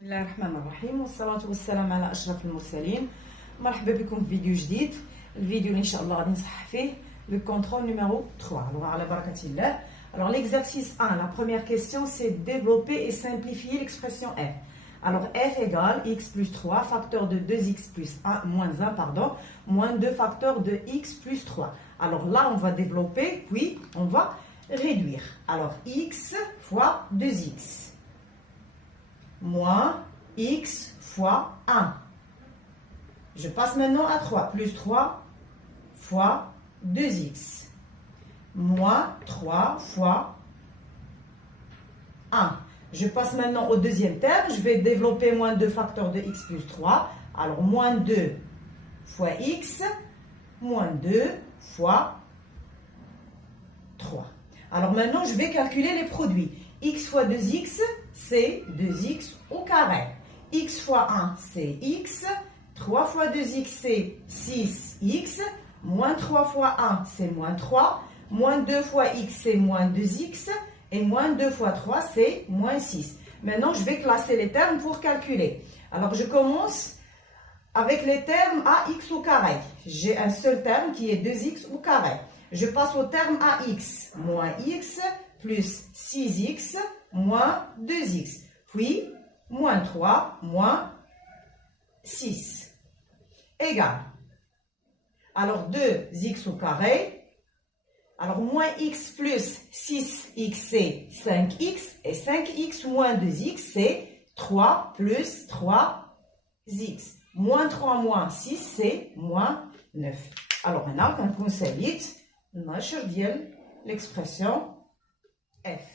بسم الله الرحمن الرحيم والصلاة والسلام على أشرف المرسلين. مرحبا بكم في فيديو جديد. الفيديو اللي إن شاء الله غادي نصحح فيه le contrôle numéro 3. Alors على بركة الله. Alors l'exercice 1, la première question c'est développer et simplifier l'expression f. Alors f égale x plus 3 facteur de 2x plus 1 moins 1 pardon moins 2 facteur de x plus 3. Alors là on va développer puis on va réduire. Alors x fois 2x moins x fois 1. Je passe maintenant à 3. Plus 3 fois 2x. Moins 3 fois 1. Je passe maintenant au deuxième terme. Je vais développer moins 2 facteurs de x plus 3. Alors, moins 2 fois x, moins 2 fois 3. Alors maintenant, je vais calculer les produits. X fois 2x, c'est 2x au carré. X fois 1, c'est x. 3 fois 2x, c'est 6x. Moins 3 fois 1, c'est moins 3. Moins 2 fois x, c'est moins 2x. Et moins 2 fois 3, c'est moins 6. Maintenant, je vais classer les termes pour calculer. Alors, je commence avec les termes ax au carré. J'ai un seul terme qui est 2x au carré. Je passe au terme ax, moins x, plus 6x, moins 2x. Puis, moins 3, moins 6. Égal. Alors, 2x au carré. Alors, moins x plus 6x, c'est 5x. Et 5x moins 2x, c'est 3 plus 3x. Moins 3 moins 6, c'est moins 9. Alors, maintenant, quand on s'habite, نشر ديال l'expression f.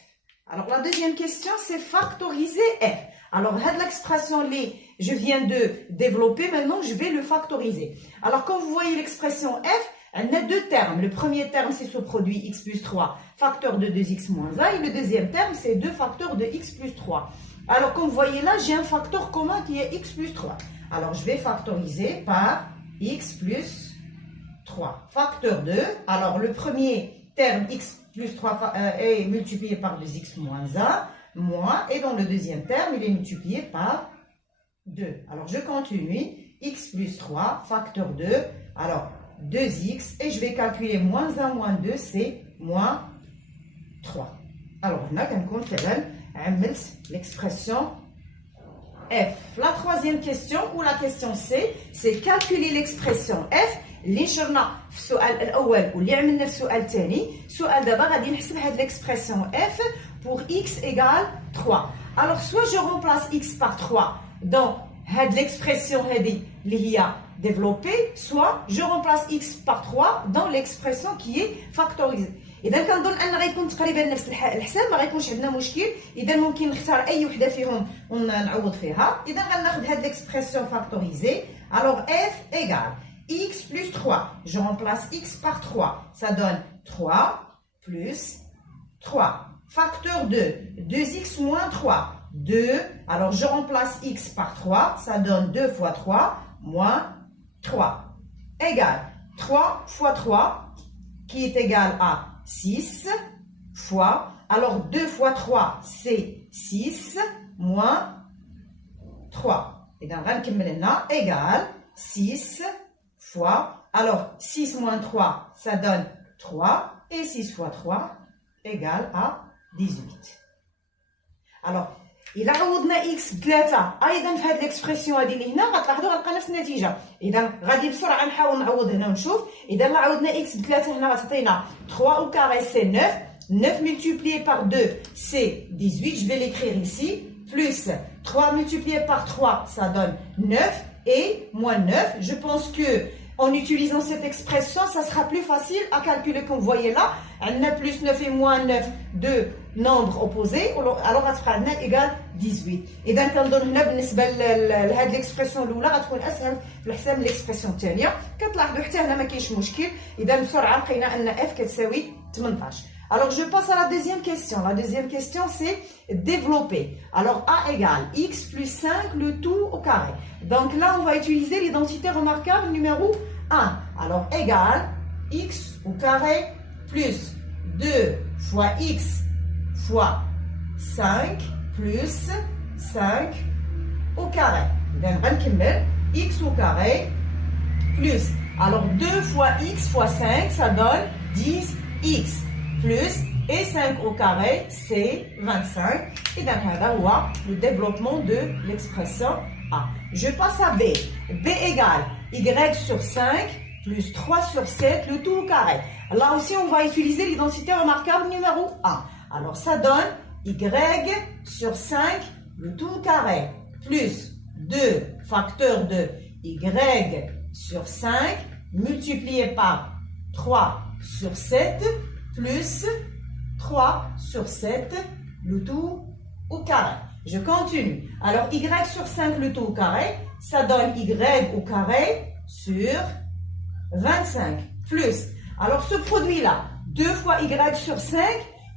Alors la deuxième question c'est factoriser f. Alors l'expression là je viens de développer, maintenant je vais le factoriser. Alors quand vous voyez l'expression f, elle a deux termes. Le premier terme c'est ce produit x plus 3 facteur de 2x moins 1 et le deuxième terme c'est 2 facteurs de x plus 3. Alors comme vous voyez là, j'ai un facteur commun qui est x plus 3. Alors je vais factoriser par x plus 3. Facteur 2. Alors, le premier terme x plus 3 est multiplié par 2x moins 1, moins, et dans le deuxième terme, il est multiplié par 2. Alors, je continue. X plus 3, facteur 2. Alors, 2x, et je vais calculer moins 1 moins 2, c'est moins 3. Alors, on a comme compte l'expression f. La troisième question, ou la question C, c'est calculer l'expression f. اللي شرنا في السؤال الاول واللي عملنا في السؤال الثاني. السؤال دابا غادي نحسب هاد l'expression f pour x égale 3. Alors soit je remplace x par 3 dans هاد l'expression هادي اللي هي développée, soit je remplace x par 3 dans l'expression qui est factorisée. اذا كنظن ان غيكون تقريبا نفس الحساب، ما غيكونش عندنا مشكل. اذا ممكن نختار اي وحده فيهم ونعوض فيها. اذا غناخذ هاد l'expression factorisée. Alors f égale x plus 3. Je remplace x par 3. Ça donne 3 plus 3. Facteur 2. 2x moins 3. 2. Alors, je remplace x par 3. Ça donne 2 fois 3 moins 3. Égal 3 fois 3 qui est égal à 6 fois. Alors, 2 fois 3 c'est 6 moins 3. Et dans le égal 6 fois, alors 6 moins 3, ça donne 3, et 6 fois 3 égale à 18. Alors, إلا عوضنا x بثلاثة أيضا في هذه الإكسبرسيون هذه اللي هنا غتلاحظوا غنلقى نفس النتيجة. إذا غادي بسرعة نحاول نعوض هنا ونشوف. إذا لا عوضنا x بثلاثة هنا غتعطينا 3 au carré c'est 9. 9 multiplié par 2 c'est 18. Je vais l'écrire ici. Plus 3 multiplié par 3 ça donne 9. Et moins 9, je pense que en utilisant cette expression, ça sera plus facile à calculer. Comme vous voyez là, 9 plus 9 et moins 9, deux nombres opposés. Alors, ça sera 9 égale 18. Et donc, quand on a l'expression l'oula, غتكون أسهل في الحساب l'expression الثانية. كتلاحظوا حتى هنا ما كاينش مشكل. إذا بسرعة لقينا أن f كتساوي 18. Alors, je passe à la deuxième question. La deuxième question, c'est développer. Alors, a égale x plus 5, le tout au carré. Donc là, on va utiliser l'identité remarquable numéro 1. Alors, égale x au carré plus 2 fois x fois 5 plus 5 au carré. Donc, x au carré plus, alors 2 fois x fois 5, ça donne 10x, plus, et 5 au carré, c'est 25. Et donc, voilà le développement de l'expression A. Je passe à B. B égale y sur 5 plus 3 sur 7, le tout au carré. Là aussi, on va utiliser l'identité remarquable numéro 1. Alors, ça donne y sur 5, le tout au carré, plus 2 facteur de y sur 5, multiplié par 3 sur 7, plus 3 sur 7, le tout au carré. Je continue. Alors, y sur 5, le tout au carré, ça donne y au carré sur 25, plus. Alors, ce produit-là, 2 fois y sur 5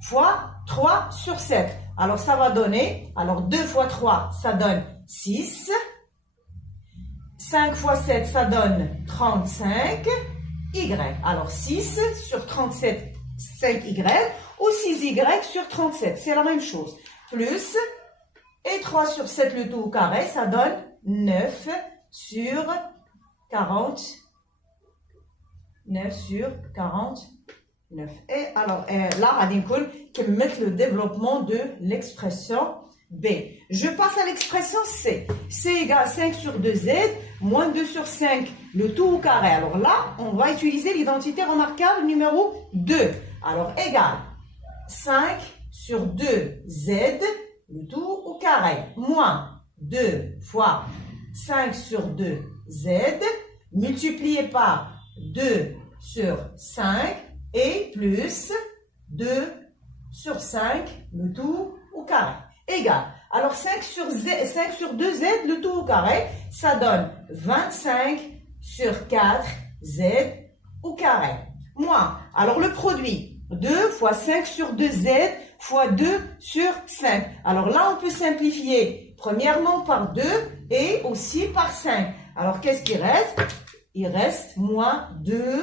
fois 3 sur 7. Alors, ça va donner, alors 2 fois 3, ça donne 6. 5 fois 7, ça donne 35. Y. Alors, 6 sur 37, 5y. Ou 6y sur 37. C'est la même chose. Plus, et 3 sur 7, le tout au carré, ça donne 9 sur 40. 9 sur 49. Et alors, là, on va mettre le développement de l'expression B. Je passe à l'expression C. C égale 5 sur 2z, moins 2 sur 5, le tout au carré. Alors là, on va utiliser l'identité remarquable numéro 2. Alors, égale 5 sur 2z, le tout au carré, moins 2 fois 5 sur 2z, multiplié par 2 sur 5 et plus 2 sur 5, le tout au carré. Égal. Alors 5 sur 2z, le tout au carré, ça donne 25 sur 4z au carré. Moins, alors le produit, 2 fois 5 sur 2z fois 2 sur 5. Alors là, on peut simplifier premièrement par 2 et aussi par 5. Alors qu'est-ce qui reste? Il reste moins 2z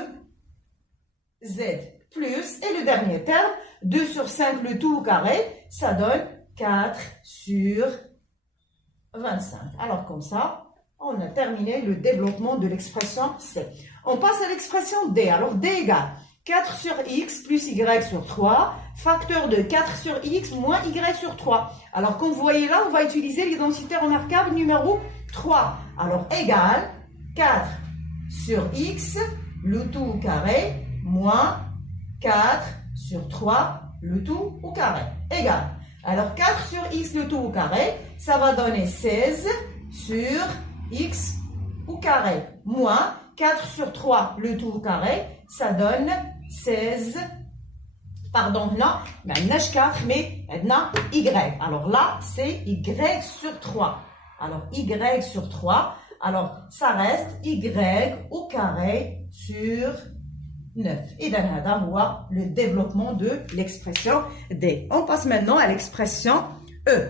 plus, et le dernier terme, 2 sur 5, le tout au carré, ça donne 4 sur 25. Alors comme ça, on a terminé le développement de l'expression C. On passe à l'expression D. Alors D égale 4 sur x plus y sur 3, facteur de 4 sur x moins y sur 3. Alors comme vous voyez là, on va utiliser l'identité remarquable numéro 3. Alors égale 4 sur x, le tout au carré, moins 4 sur 3, le tout au carré, égale. Alors 4 sur x, le tout au carré, ça va donner 16 sur x au carré, moins 4 sur 3, le tout au carré, ça donne 16, pardon, là, on a 4, mais on a y. Alors là, c'est y sur 3. Alors y sur 3, alors ça reste y au carré sur 9. Et donc, voilà le développement de l'expression D. On passe maintenant à l'expression E.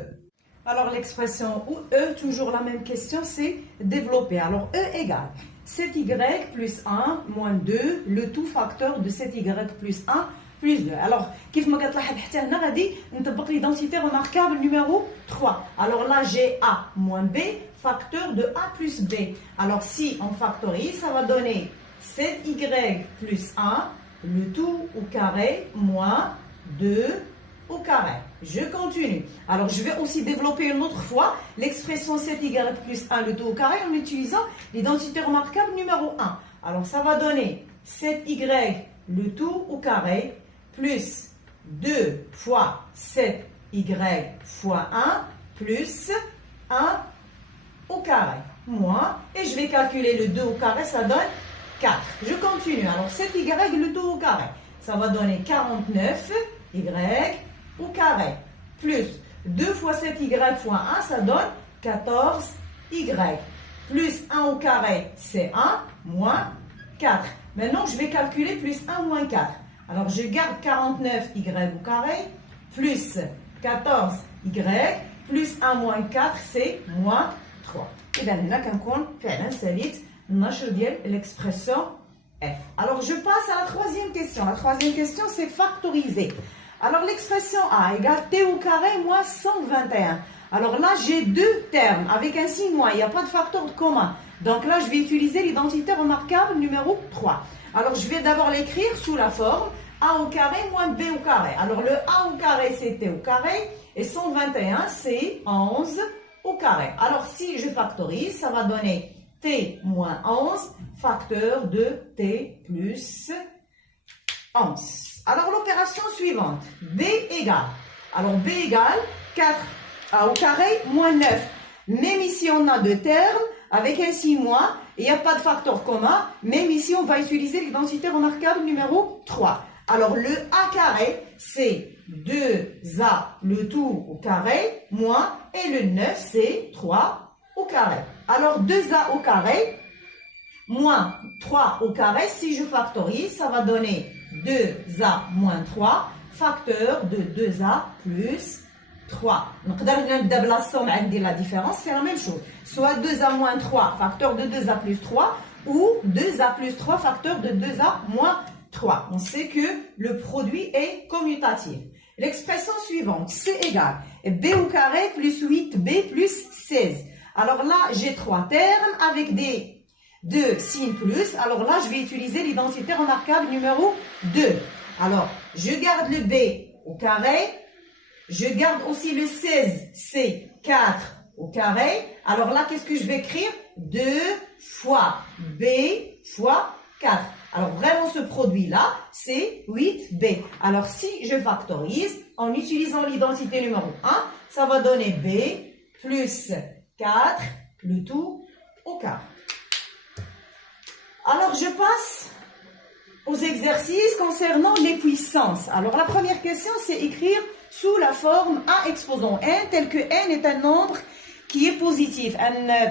Alors l'expression E, toujours la même question, c'est développer. Alors E égale 7y plus 1 moins 2, le tout facteur de 7y plus 1 plus 2. Alors, كيف ما كتلاحظ حتى هنا غادي نطبق l'identité remarquable numéro 3. Alors là, j'ai A moins B, facteur de A plus B. Alors si on factorise, ça va donner 7y plus 1, le tout au carré, moins 2 au carré. Je continue. Alors, je vais aussi développer une autre fois l'expression 7y plus 1, le tout au carré, en utilisant l'identité remarquable numéro 1. Alors, ça va donner 7y, le tout au carré, plus 2 fois 7y fois 1, plus 1 au carré, moins, et je vais calculer le 2 au carré, ça donne 4. Je continue. Alors, 7y, le tout au carré, ça va donner 49y au carré, plus 2 fois 7y fois 1, ça donne 14y, plus 1 au carré, c'est 1, moins 4. Maintenant, je vais calculer plus 1 moins 4. Alors, je garde 49y au carré, plus 14y, plus 1 moins 4, c'est moins 3. Et bien, là, كنكون فعلا ساليت النشر ديال l'expression F. Alors, je passe à la troisième question. La troisième question, c'est factoriser. Alors, l'expression A égale t au carré moins 121. Alors là, j'ai deux termes avec un signe moins. Il n'y a pas de facteur commun. Donc là, je vais utiliser l'identité remarquable numéro 3. Alors, je vais d'abord l'écrire sous la forme A au carré moins B au carré. Alors, le A au carré, c'est T au carré. Et 121, c'est 11 au carré. Alors, si je factorise, ça va donner T moins 11, facteur de T plus 11. Alors, l'opération suivante, B égale. Alors, B égale 4A au carré moins 9. Même ici, on a deux termes avec un signe moins. Il n'y a pas de facteur commun. Même ici, on va utiliser l'identité remarquable numéro 3. Alors, le A carré, c'est 2A le tout au carré, moins, et le 9, c'est 3 au carré. Alors, 2A au carré, moins 3 au carré, si je factorise, ça va donner 2A moins 3, facteur de 2A plus 3. Donc, la somme, la différence, c'est la même chose. Soit 2A moins 3, facteur de 2A plus 3, ou 2A plus 3, facteur de 2A moins 3. On sait que le produit est commutatif. L'expression suivante, c'est égal. B au carré plus 8B plus 16. Alors là, j'ai trois termes avec des deux signes plus. Alors là, je vais utiliser l'identité remarquable numéro 2. Alors, je garde le B au carré. Je garde aussi le 16, c'est 4 au carré. Alors là, qu'est-ce que je vais écrire? 2 fois B fois 4. Alors vraiment, ce produit-là, c'est 8B. Alors si je factorise, en utilisant l'identité numéro 1, ça va donner B plus 4, le tout au carré. Alors je passe aux exercices concernant les puissances. Alors la première question, c'est écrire sous la forme A exposant n, tel que n est un nombre qui est positif.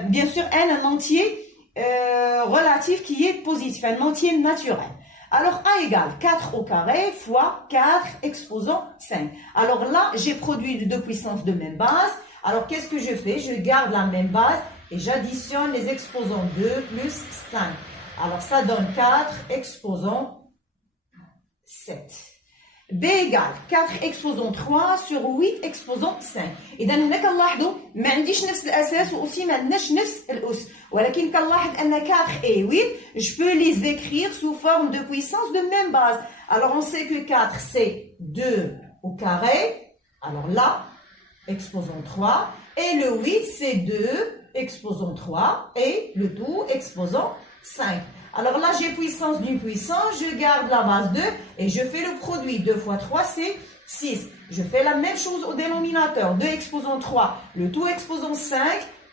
Bien sûr, n, un entier relatif qui est positif, un entier naturel. Alors, A égale 4 au carré fois 4 exposant 5. Alors là, j'ai produit deux puissances de même base. Alors, qu'est-ce que je fais? Je garde la même base et j'additionne les exposants 2 plus 5. Alors, ça donne 4 exposant 7. B égale 4 exposant 3 sur 8 exposant 5. إذا هنا كنلاحظوا ما عنديش نفس الأساس وأوسي ما عندناش نفس الأس. ولكن كنلاحظ أن 4 et 8, je peux les écrire sous forme de puissance de même base. Alors on sait que 4 c'est 2 au carré. Alors là, exposant 3. Et le 8 c'est 2 exposant 3. Et le tout exposant 5. Alors là, j'ai puissance d'une puissance, je garde la base 2 et je fais le produit. 2 fois 3, c'est 6. Je fais la même chose au dénominateur. 2 exposant 3, le tout exposant 5.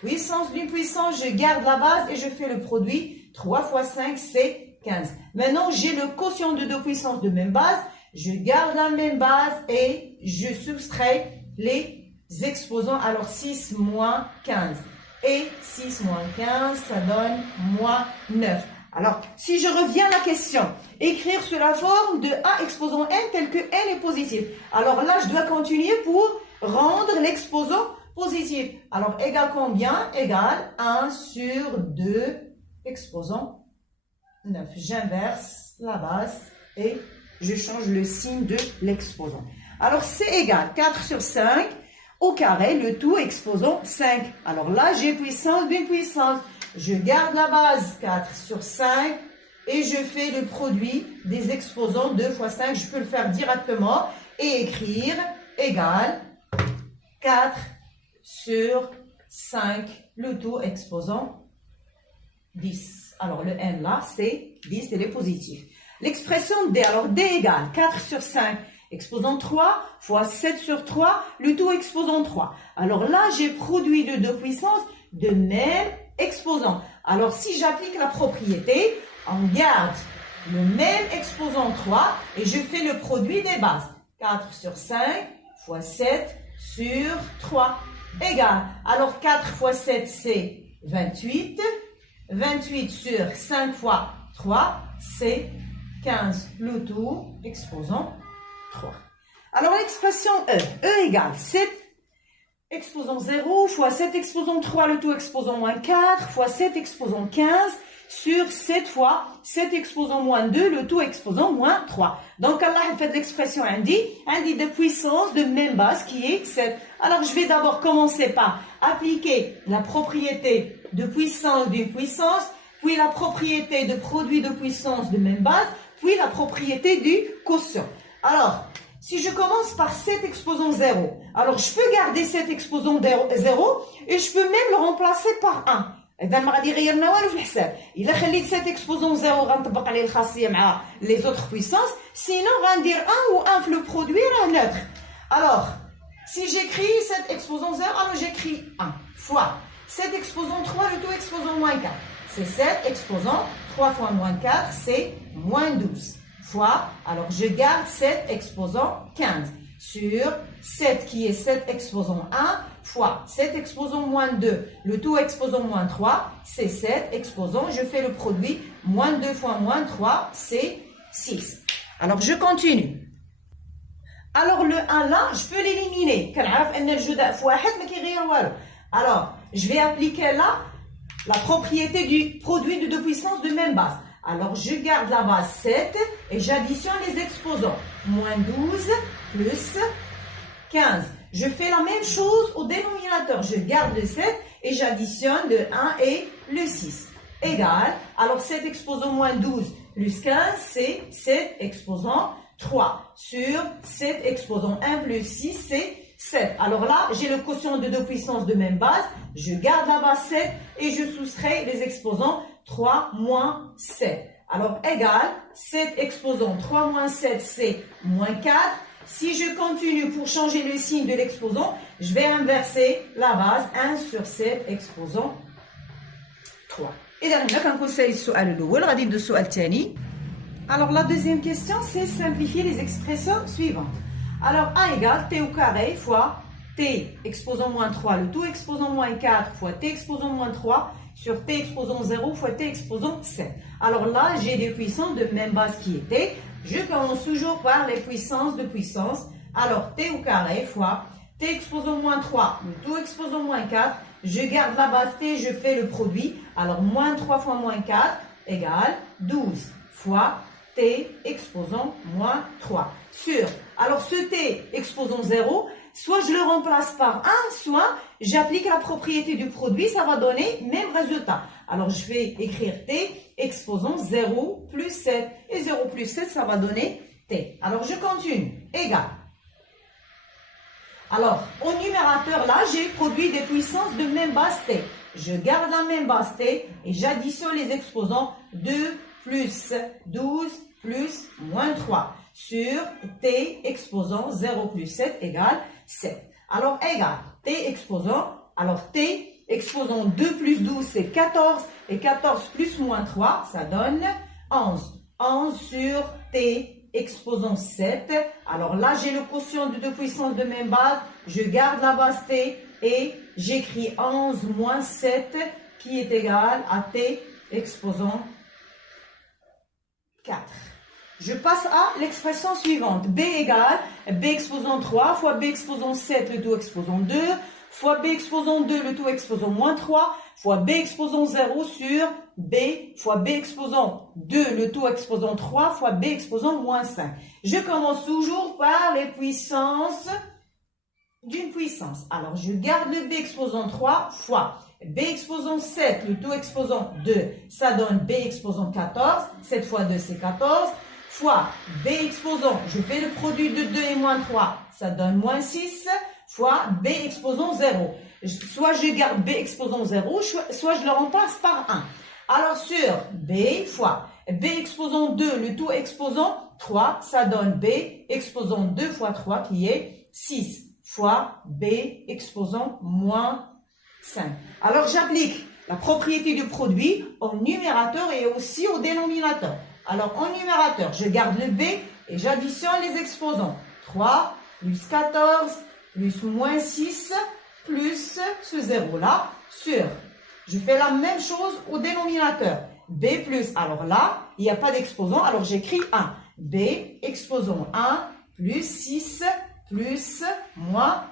Puissance d'une puissance, je garde la base et je fais le produit. 3 fois 5, c'est 15. Maintenant, j'ai le quotient de deux puissances de même base. Je garde la même base et je soustrais les exposants. Alors 6 moins 15. Et 6 moins 15, ça donne moins 9. Alors, si je reviens à la question, écrire sous la forme de A exposant n tel que n est positif. Alors là, je dois continuer pour rendre l'exposant positif. Alors, égal combien? Égal 1 sur 2 exposant 9. J'inverse la base et je change le signe de l'exposant. Alors, c'est égal 4 sur 5 au carré, le tout exposant 5. Alors là, j'ai puissance d'une puissance. Je garde la base 4 sur 5 et je fais le produit des exposants 2 fois 5. Je peux le faire directement et écrire égal 4 sur 5, le tout exposant 10. Alors le n là, c'est 10, c'est les positifs. L'expression D, alors D égale 4 sur 5, exposant 3 fois 7 sur 3, le tout exposant 3. Alors là, j'ai produit de deux puissances de même exposant. Alors, si j'applique la propriété, on garde le même exposant 3 et je fais le produit des bases. 4 sur 5 fois 7 sur 3 égale. Alors, 4 fois 7, c'est 28. 28 sur 5 fois 3, c'est 15. Le tout exposant 3. Alors, l'expression E. E égale 7 exposant 0 fois 7 exposant 3, le tout exposant moins 4, fois 7 exposant 15 sur 7 fois 7 exposant moins 2, le tout exposant moins 3. Donc, Allah a fait l'expression indi de puissance de même base qui est 7. Alors, je vais d'abord commencer par appliquer la propriété de puissance d'une puissance, puis la propriété de produit de puissance de même base, puis la propriété du quotient. Alors, si je commence par 7 exposant 0, alors je peux garder 7 exposant 0 et je peux même le remplacer par 1. إذا ما غادي يغيرنا والو في الحساب. إلا خليت 7 exposant 0 غنطبق عليه الخاصية مع les autres puissances, sinon غندير 1 ou 1 في le produit راه neutre. Alors, si j'écris 7 exposant 0, alors j'écris 1 fois 7 exposant 3, le tout exposant moins 4. C'est 7 exposant 3 fois moins 4, c'est moins 12. Fois, alors je garde 7 exposant 15 sur 7 qui est 7 exposant 1 fois 7 exposant moins 2, le tout exposant moins 3, c'est 7 exposant, je fais le produit, moins 2 fois moins 3, c'est 6. Alors je continue. Alors le 1 là, je peux l'éliminer. Alors, je vais appliquer là la propriété du produit de deux puissances de même base. Alors, je garde la base 7 et j'additionne les exposants. Moins 12 plus 15. Je fais la même chose au dénominateur. Je garde le 7 et j'additionne le 1 et le 6. Égal. Alors, 7 exposant moins 12 plus 15, c'est 7 exposant 3. Sur 7 exposant 1 plus 6, c'est 7. Alors là, j'ai le quotient de deux puissances de même base. Je garde la base 7 et je soustrais les exposants 3 moins 7. Alors, égal, 7 exposant 3 moins 7, c'est moins 4. Si je continue pour changer le signe de l'exposant, je vais inverser la base 1 sur 7 exposant 3. إذا هنا كنكون سالي السؤال الأول غادي ندوز السؤال الثاني. Alors la deuxième question, c'est simplifier les expressions suivantes. Alors A égale T au carré fois T exposant moins 3, le tout exposant moins 4 fois T exposant moins 3 sur T exposant 0 fois T exposant 7. Alors là, j'ai des puissances de même base qui étaient. Je commence toujours par les puissances de puissance. Alors T au carré fois T exposant moins 3, le tout exposant moins 4. Je garde la base T, je fais le produit. Alors moins 3 fois moins 4 égale 12 fois T exposant moins 3. Sur, alors ce T exposant 0, soit je le remplace par 1, soit j'applique la propriété du produit, ça va donner même résultat. Alors je vais écrire T exposant 0 plus 7. Et 0 plus 7, ça va donner T. Alors je continue. Égal. Alors, au numérateur, là, j'ai produit des puissances de même base T. Je garde la même base T et j'additionne les exposants 2 plus 12 plus moins 3 sur T exposant 0 plus 7 égale 7. Alors, égal T exposant, alors T exposant 2 plus 12 c'est 14 et 14 plus moins 3 ça donne 11. 11 sur T exposant 7. Alors là, j'ai le quotient de deux puissances de même base. Je garde la base T et j'écris 11 moins 7 qui est égal à T exposant 4. Je passe à l'expression suivante. B égale B exposant 3 fois B exposant 7, le tout exposant 2, fois B exposant 2, le tout exposant moins 3, fois B exposant 0 sur B fois B exposant 2, le tout exposant 3, fois B exposant moins 5. Je commence toujours par les puissances d'une puissance. Alors, je garde le B exposant 3 fois B exposant 7, le tout exposant 2, ça donne B exposant 14, 7 fois 2 c'est 14, fois B exposant, je fais le produit de 2 et moins 3, ça donne moins 6, fois B exposant 0. Soit je garde B exposant 0, soit je le remplace par 1. Alors sur B fois B exposant 2, le tout exposant 3, ça donne B exposant 2 fois 3 qui est 6 fois B exposant moins 5. Alors j'applique la propriété du produit au numérateur et aussi au dénominateur. Alors en numérateur, je garde le B et j'additionne les exposants. 3 plus 14 plus moins 6 plus ce 0 là sur. Je fais la même chose au dénominateur. B plus, alors là, il n'y a pas d'exposant, alors j'écris 1. B exposant 1 plus 6 plus moins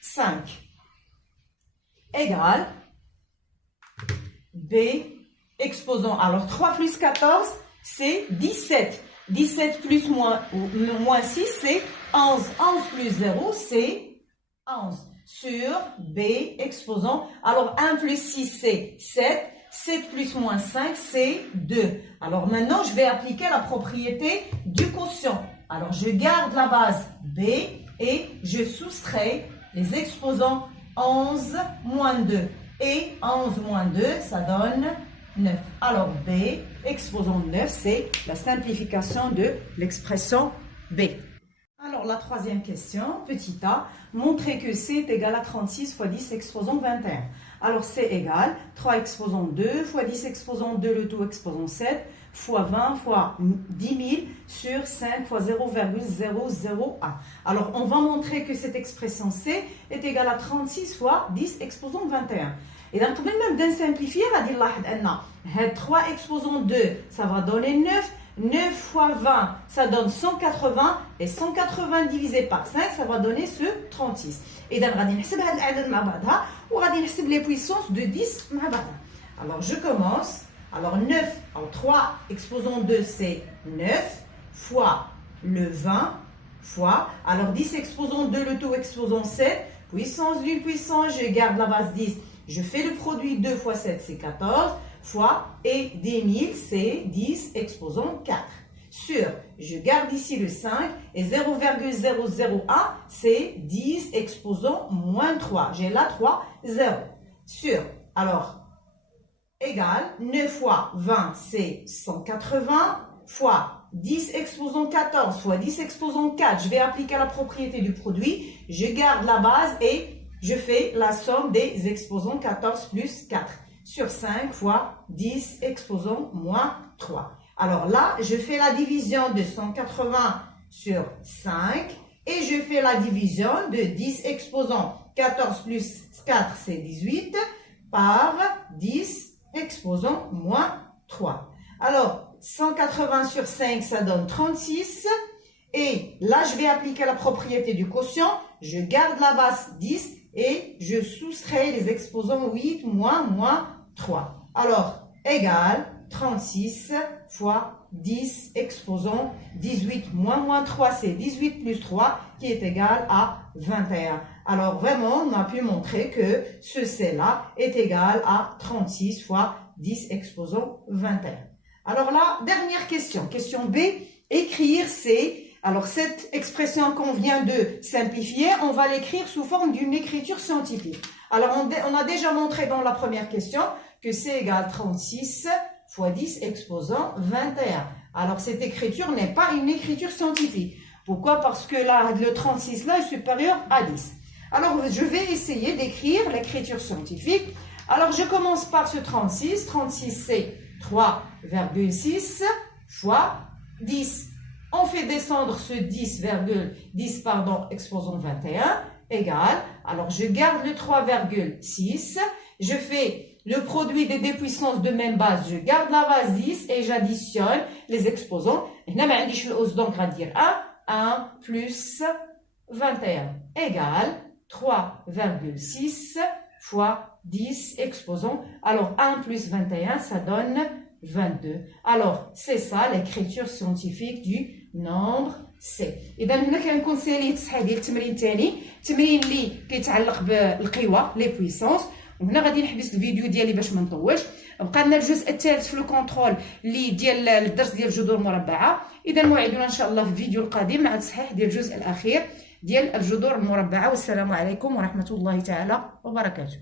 5 égale B exposant. Alors 3 plus 14, c'est 17. 17 plus moins 6, c'est 11. 11 plus 0, c'est 11. Sur B, exposant. Alors 1 plus 6, c'est 7. 7 plus moins 5, c'est 2. Alors maintenant, je vais appliquer la propriété du quotient. Alors je garde la base B et je soustrais les exposants 11 moins 2. Et 11 moins 2, ça donne 9. Alors B, exposant 9, c'est la simplification de l'expression B. Alors la troisième question, petit a, montrer que C est égal à 36 fois 10 exposant 21. Alors C égale 3 exposant 2 fois 10 exposant 2, le tout exposant 7, fois 20 fois 10 000 sur 5 fois 0,001. Alors on va montrer que cette expression C est égale à 36 fois 10 exposant 21. Et donc, même d'un simplifier, on va dire 3 exposant 2, ça va donner 9. 9 fois 20, ça donne 180. Et 180 divisé par 5, ça va donner ce 36. Et donc, on va dire les puissances de 10. Alors, je commence. Alors, 9 en 3 exposant 2, c'est 9 fois le 20 fois. Alors, 10 exposant 2, le tout exposant 7. Puissance d'une puissance, je garde la base 10. Je fais le produit 2 fois 7, c'est 14, fois, et 10 000, c'est 10 exposant 4. Sur, je garde ici le 5, et 0,001, c'est 10 exposant moins 3. J'ai là 3, 0. Sur, alors, égal, 9 fois 20, c'est 180, fois 10 exposant 14, fois 10 exposant 4. Je vais appliquer la propriété du produit, je garde la base et je fais la somme des exposants 14 plus 4 sur 5 fois 10 exposants moins 3. Alors là, je fais la division de 180 sur 5 et je fais la division de 10 exposants 14 plus 4, c'est 18, par 10 exposants moins 3. Alors, 180 sur 5, ça donne 36. Et là, je vais appliquer la propriété du quotient. Je garde la base 10 et je soustrais les exposants 8 moins 3. Alors, égal 36 fois 10 exposants 18 moins 3, c'est 18 plus 3 qui est égal à 21. Alors, vraiment, on a pu montrer que ce C-là est égal à 36 fois 10 exposants 21. Alors là, dernière question. Question B, écrire C. Alors, cette expression qu'on vient de simplifier, on va l'écrire sous forme d'une écriture scientifique. Alors, on a déjà montré dans la première question que C égale 36 fois 10 exposant 21. Alors, cette écriture n'est pas une écriture scientifique. Pourquoi? Parce que là, le 36 là est supérieur à 10. Alors, je vais essayer d'écrire l'écriture scientifique. Alors, je commence par ce 36. 36, c'est 3,6 fois 10. On fait descendre ce 10, exposant 21, égal. Alors, je garde le 3,6. Je fais le produit des deux puissances de même base. Je garde la base 10 et j'additionne les exposants. Et là, donc, on va dire 1 plus 21 égale 3,6 fois 10 exposants. Alors, 1 plus 21, ça donne 22. Alors, c'est ça l'écriture scientifique du nombre سي. اذا هنا كنكون ساليت التصحيح ديال التمرين الثاني، التمرين اللي كيتعلق بالقوى لي بويسونس. وهنا غادي نحبس الفيديو ديالي باش ما نطولش. بقى لنا الجزء الثالث في الكونترول اللي ديال الدرس ديال الجذور المربعه. اذا موعدنا ان شاء الله في الفيديو القادم مع التصحيح ديال الجزء الاخير ديال الجذور المربعه. والسلام عليكم ورحمه الله تعالى وبركاته.